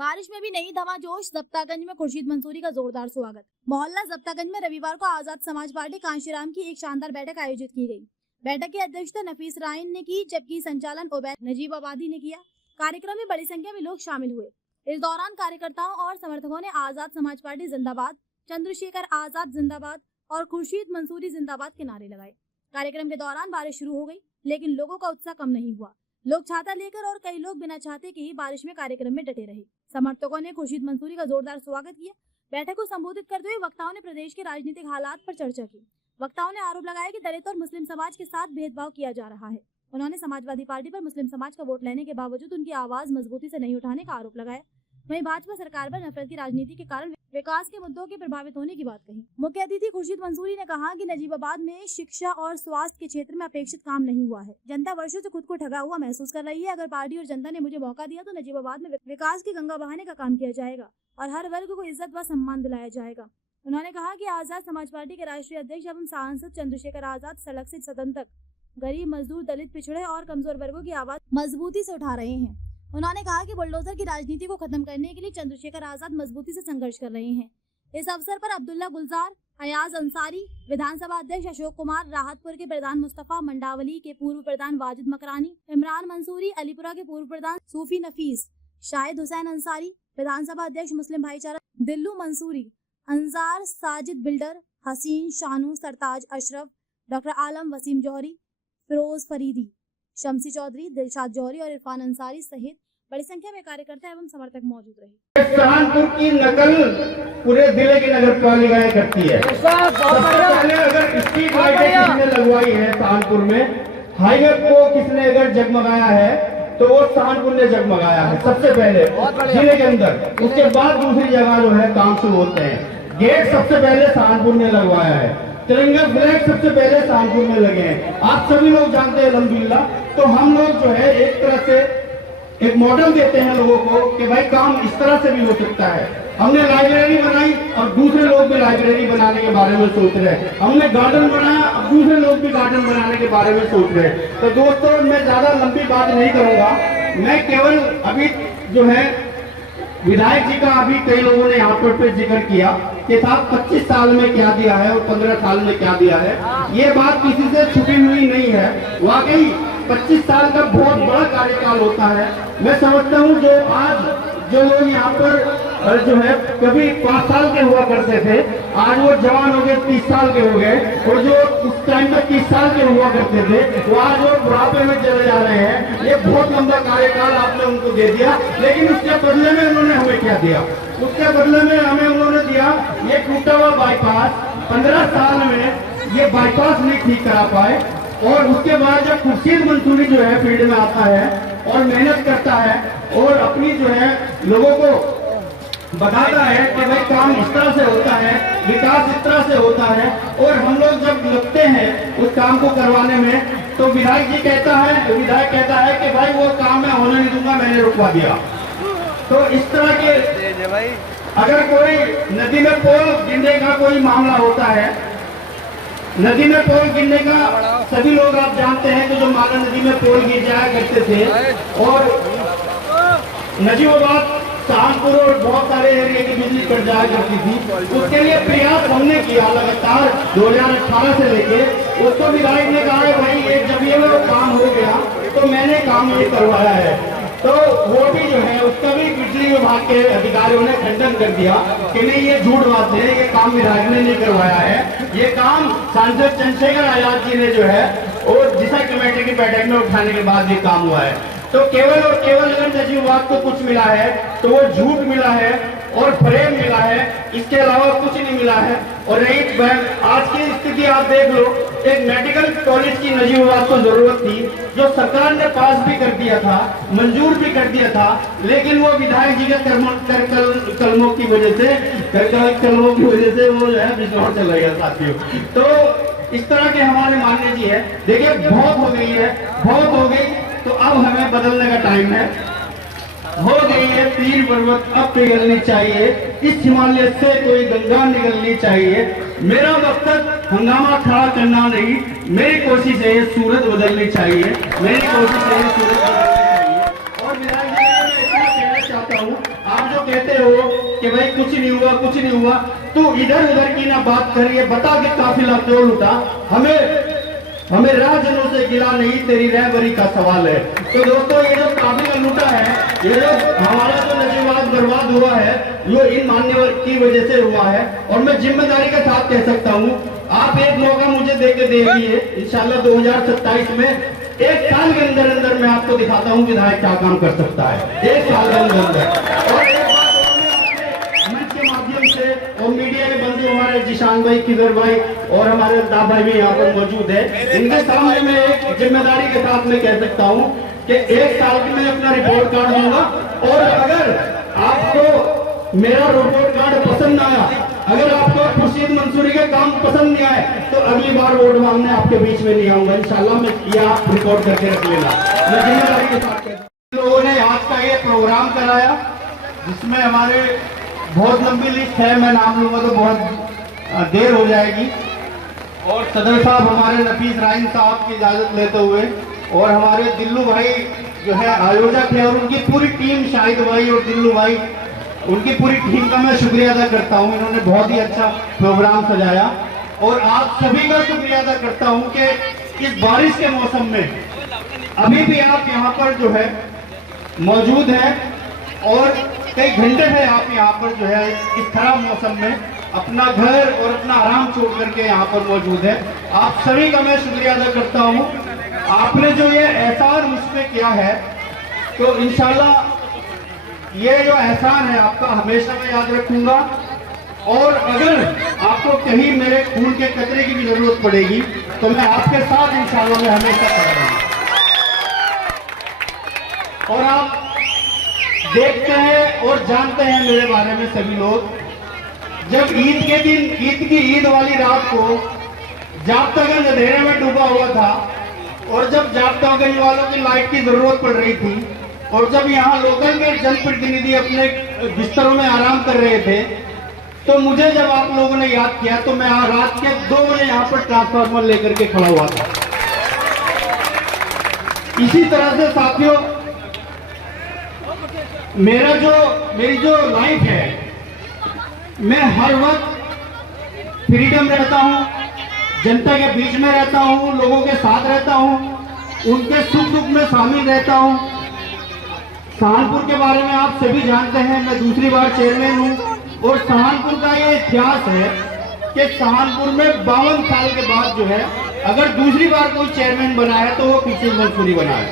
बारिश में भी नहीं दवा जोश, जब्तागंज में खुर्शीद मंसूरी का जोरदार स्वागत। मोहल्ला जब्तागंज में रविवार को आजाद समाज पार्टी कांशीराम की एक शानदार बैठक आयोजित की गई। बैठक की अध्यक्षता नफीस राइन ने की, जबकि संचालन उबैद नजीबाबादी ने किया। कार्यक्रम में बड़ी संख्या में लोग शामिल हुए। इस दौरान कार्यकर्ताओं और समर्थकों ने आजाद समाज पार्टी जिंदाबाद, चंद्रशेखर आजाद जिंदाबाद और खुर्शीद मंसूरी जिंदाबाद के नारे लगाए। कार्यक्रम के दौरान बारिश शुरू हो गई, लेकिन लोगों का उत्साह कम नहीं हुआ। लोग छाता लेकर और कई लोग बिना छाते के ही बारिश में कार्यक्रम में डटे रहे। समर्थकों ने खुर्शीद मंसूरी का जोरदार स्वागत किया। बैठक को संबोधित करते हुए वक्ताओं ने प्रदेश के राजनीतिक हालात पर चर्चा की। वक्ताओं ने आरोप लगाया कि दलित और मुस्लिम समाज के साथ भेदभाव किया जा रहा है। उन्होंने समाजवादी पार्टी पर मुस्लिम समाज का वोट लेने के बावजूद उनकी आवाज मजबूती से नहीं उठाने का आरोप लगाया। वहीं भाजपा सरकार पर नफरत की राजनीति के कारण विकास के मुद्दों के प्रभावित होने की बात कही। मुख्य अतिथि खुर्शीद मंसूरी ने कहा कि नजीबाबाद में शिक्षा और स्वास्थ्य के क्षेत्र में अपेक्षित काम नहीं हुआ है। जनता वर्षों से खुद को ठगा हुआ महसूस कर रही है। अगर पार्टी और जनता ने मुझे मौका दिया तो नजीबाबाद में विकास की गंगा बहाने का काम किया जाएगा और हर वर्ग को इज्जत व सम्मान दिलाया जाएगा। उन्होंने कहा कि आजाद समाज पार्टी के राष्ट्रीय अध्यक्ष एवं सांसद चंद्रशेखर आजाद सड़क से सदन तक गरीब, मजदूर, दलित, पिछड़े और कमजोर वर्गों की आवाज मजबूती से उठा रहे हैं। उन्होंने कहा कि बुलडोजर की राजनीति को खत्म करने के लिए चंद्रशेखर आजाद मजबूती से संघर्ष कर रहे हैं। इस अवसर पर अब्दुल्ला गुलजार, अयाज अंसारी, विधानसभा अध्यक्ष अशोक कुमार, राहतपुर के प्रधान मुस्तफा, मंडावली के पूर्व प्रधान वाजिद मकरानी, इमरान मंसूरी, अलीपुरा के पूर्व प्रधान सूफी नफीस, शाहिद हुसैन अंसारी, विधानसभा अध्यक्ष मुस्लिम भाईचारा दिल्लू मंसूरी, अंजार साजिद बिल्डर, हसीन शानू, सरताज अशरफ, डॉक्टर आलम वसीम जौहरी, फिरोज फरीदी, शमसी चौधरी, दिलशाद जौहरी और इरफान अंसारी सहित बड़ी संख्या में कार्यकर्ता एवं समर्थक मौजूद रहे। सहारनपुर की नकल पूरे जिले की नगर पालिकाएं करती है। सबसे पहले अगर स्ट्रीट लाइटें किसने लगवाई है सहारनपुर में, हाईवे को किसने अगर जगमगाया है तो वो सहारनपुर ने जगमगाया है सबसे पहले जिले के अंदर। उसके बाद दूसरी जगह जो है काम शुरू होते हैं। गेट सबसे पहले सहारनपुर ने लगवाया है। तिरंगा फ्लैग सबसे पहले सहारनपुर में लगे हैं। आप सभी लोग जानते हैं अल्हम्दुलिल्लाह। तो हम लोग जो है एक तरह से एक मॉडल देते हैं लोगों को कि भाई काम इस तरह से भी हो सकता है। हमने लाइब्रेरी बनाई और दूसरे लोग भी लाइब्रेरी बनाने के बारे में सोच रहे हैं। हमने गार्डन बनाया, अब दूसरे लोग भी गार्डन बनाने के बारे में सोच रहे हैं। तो दोस्तों, मैं ज्यादा लंबी बात नहीं करूंगा। मैं केवल अभी जो है विधायक जी का अभी कई लोगों ने यहाँ पर जिक्र किया कि साहब 25 साल में क्या दिया है और 15 साल में क्या दिया है। ये बात किसी से छुपी हुई नहीं है। वाकई 25 साल का बहुत बड़ा कार्यकाल होता है। मैं समझता हूँ जो आज जो लोग यहाँ पर जो है कभी 5 साल के हुआ करते थे, आज वो जवान हो गए, 30 साल के हो गए, और जो उस टाइम में 30 साल के हुआ करते थे वो आज वो बुढ़ापे में चले जा रहे हैं। ये बहुत लंबा कार्यकाल आपने उनको दे दिया, लेकिन उसके बदले में उन्होंने हमें क्या दिया? उसके बदले में हमें उन्होंने दिया ये टूटा हुआ बाईपास। 15 साल में ये बाईपास नहीं ठीक करा पाए। और उसके बाद जब खुर्शीद मंसूरी जो है फील्ड में आता है और मेहनत करता है और अपनी जो है लोगों को बताता है कि भाई काम इस तरह से होता है, विकास इस तरह से होता है, और हम लोग जब लगते हैं उस काम को करवाने में तो विधायक कहता है कि भाई वो काम मैं होने नहीं दूंगा, मैंने रुकवा दिया। तो इस तरह के अगर कोई नदी में पोल गिरने का कोई मामला होता है, नदी में पोल गिरने का सभी लोग आप जानते हैं कि जो माला नदी में पोल गिर जाया करते थे और नजीबाबाद, सहारनपुर और बहुत सारे एरिया की बिजली कट जाया करती थी। उसके लिए प्रयास हमने किया लगातार 2018 से लेके। उसको विधायक ने कहा भाई ये जब ये काम हो गया तो मैंने काम ये करवाया है। तो वो भी जो है उसका भी बिजली विभाग के अधिकारियों ने खंडन कर दिया कि नहीं, ये झूठ बात है, ये काम विधायक ने नहीं करवाया है, ये काम सांसद चंद्रशेखर आजाद जी ने जो है और जिसा कमेटी की बैठक में उठाने के बाद ये काम हुआ है। तो केवल और केवल अगर नजीबाबाद को कुछ मिला है तो वो झूठ मिला है और फ्रेम मिला है, इसके अलावा कुछ नहीं मिला है। और रही आज की स्थिति आप देख लो, एक मेडिकल कॉलेज की नजीबाबाद को जरूरत थी जो सरकार ने पास भी कर दिया था, मंजूर भी कर दिया था, लेकिन वो विधायक जी के कलमों की वजह से वो जो है बिजनौर चला गया साथियों। तो इस तरह के हमारे मान्य जी है। देखिए बहुत हो गई है, बहुत हो गई, तो अब हमें बदलने का टाइम है। हो गई है तीर पर्वत अब पिघलनी चाहिए, इस हिमालय से कोई गंगा निकलनी चाहिए। मेरा मकसद हंगामा खड़ा करना नहीं, मेरी कोशिश है ये सूरत बदलनी चाहिए, मेरी कोशिश है ये सूरत बदलनी चाहिए। और विधायक जी मैं इतना कहना चाहता हूँ, आप जो कहते हो कि भाई कुछ नहीं हुआ कुछ नहीं हुआ, तू इधर उधर की ना बात कर, ये बता कि काफिला क्यों लूटा। हमें राजनों से गिला नहीं, तेरी रहबरी का सवाल है। तो दोस्तों, ये जो काफिला लूटा है, ये जो हमारा जो नजीबात बर्बाद हुआ है, ये इन मान्यवर की वजह से हुआ है। और मैं जिम्मेदारी के साथ कह सकता हूँ, आप एक मौका मुझे देके देखिए, इंशाल्लाह 2027 में 1 साल के अंदर अंदर मैं आपको दिखाता हूँ विधायक क्या काम कर सकता है, 1 साल के अंदर अंदर। और एक बात मंच के माध्यम से और मीडिया के बंधु हमारे जिशान भाई, किदर भाई और हमारे अल्ताफ भाई भी यहाँ पर मौजूद है, इनके सामने मैं एक जिम्मेदारी के साथ में कह सकता हूँ कि 1 साल की मैं अपना रिपोर्ट कार्ड दूंगा। और अगर आपको मेरा रिपोर्ट कार्ड पसंद आया, अगर आपको खुर्शीद मंसूरी के काम पसंद नहीं आए, तो अगली बार वोट मांगने आपके बीच में नहीं आऊंगा इंशाल्लाह। मैं ये आप रिकॉर्ड करके रख लेना, मैं जिम्मेदारी के साथ कहता हूं। लोगों ने आज का ये प्रोग्राम कराया, जिसमें हमारे बहुत लंबी लिस्ट है, मैं नाम लूंगा तो बहुत देर हो जाएगी। और सदर साहब हमारे नफीस राइन साहब की इजाजत लेते हुए, और हमारे दिल्लू भाई जो है आयोजक है, और उनकी पूरी टीम, शाहिद भाई और दिल्लू भाई, उनकी पूरी टीम का मैं शुक्रिया अदा करता हूं। इन्होंने बहुत ही अच्छा प्रोग्राम सजाया। और आप सभी का शुक्रिया अदा करता हूं कि इस बारिश के मौसम में अभी भी आप यहाँ पर जो है मौजूद हैं, और कई घंटे से आप यहाँ पर जो है इस खराब मौसम में अपना घर और अपना आराम छोड़ करके यहाँ पर मौजूद है। आप सभी का मैं शुक्रिया अदा करता हूँ। आपने जो ये एहसान मुझ पे किया है, तो इंशाल्लाह ये जो एहसान है आपका हमेशा मैं याद रखूंगा। और अगर आपको कहीं मेरे खून के कतरे की भी जरूरत पड़ेगी, तो मैं आपके साथ इंशाल्लाह मैं हमेशा खड़ा रहूंगा। और आप देखते हैं और जानते हैं मेरे बारे में सभी लोग, जब ईद के दिन, ईद वाली रात को जाप्तागंज अंधेरे में डूबा हुआ था, और जब जाप्तागंज वालों की लाइट की जरूरत पड़ रही थी, और जब यहाँ लोकल के जनप्रतिनिधि अपने बिस्तरों में आराम कर रहे थे, तो मुझे जब आप लोगों ने याद किया, तो मैं रात के 2 बजे यहाँ पर ट्रांसफार्मर लेकर के खड़ा हुआ था। इसी तरह से साथियों, मेरी जो लाइफ है, मैं हर वक्त फ्रीडम रहता हूँ, जनता के बीच में रहता हूँ, लोगों के साथ रहता हूँ, उनके सुख दुख में शामिल रहता हूँ। सहारनपुर के बारे में आप सभी जानते हैं, मैं दूसरी बार चेयरमैन हूँ, और सहारनपुर का ये इतिहास है कि सहारनपुर में 52 साल के बाद जो है, अगर दूसरी बार कोई चेयरमैन बना है तो वो खुर्शीद मंसूरी बना है।